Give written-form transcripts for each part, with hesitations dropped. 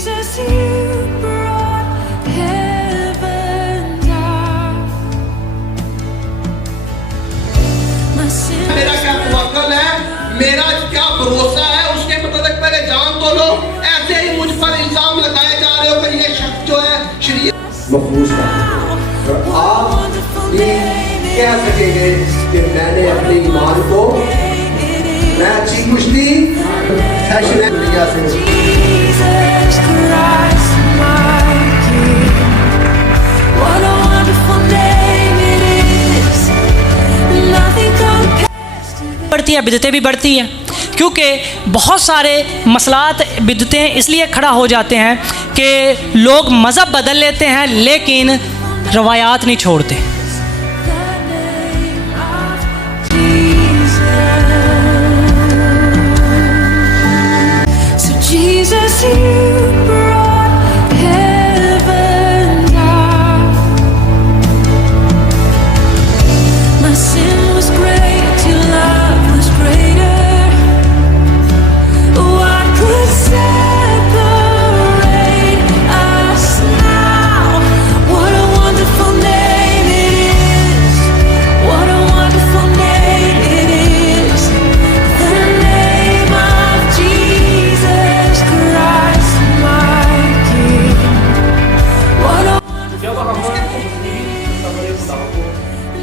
Jesus, you brought heaven down. My sin میرا کیا توکل ہے, میرا کیا بھروسہ ہے, اس کے مطابق پہلے جان تو لو. ایسے ہی مجھ پر الزام لگائے جا رہے ہو کہ یہ شخص جو ہے شریعت مفروض ہے, اور آپ یہ کہہ سکیں گے کہ میں نے اپنے ایمان کو, میں اچھی کشتی فیشن انڈیا سے Jesus Christ, my King. What a wonderful name it is. Nothing compares to this. بڑھتی ہے, بدعتیں بھی بڑھتی ہیں, کیونکہ بہت سارے مسئلات بدعتیں اس لیے کھڑا ہو جاتے ہیں کہ لوگ مذہب بدل لیتے ہیں لیکن روایات نہیں چھوڑتے. Jesus, you brought heaven down. My sin was great, your love was greater. What could separate us now? What a wonderful name it is. What a wonderful name it is. The name of Jesus Christ, my King. What a جب ہم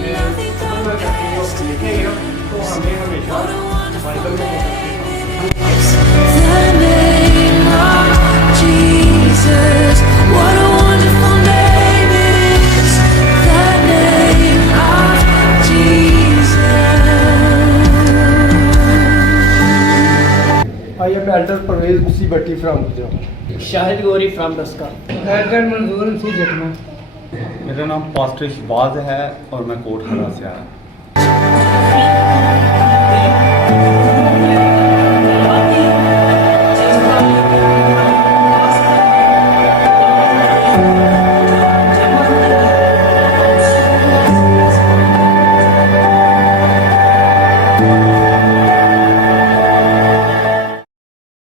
nothing compares to this. What a wonderful name it is. The name of Jesus. What a wonderful name it is. The name of Jesus. I am Elder Parvez Usi Bhatti from Gujarat. Shahid Gori from Daska. Elder Manzoor Usi Jatma. میرا نام pastor Shahbaz ہے اور میں کوٹ ہرا سے آیا.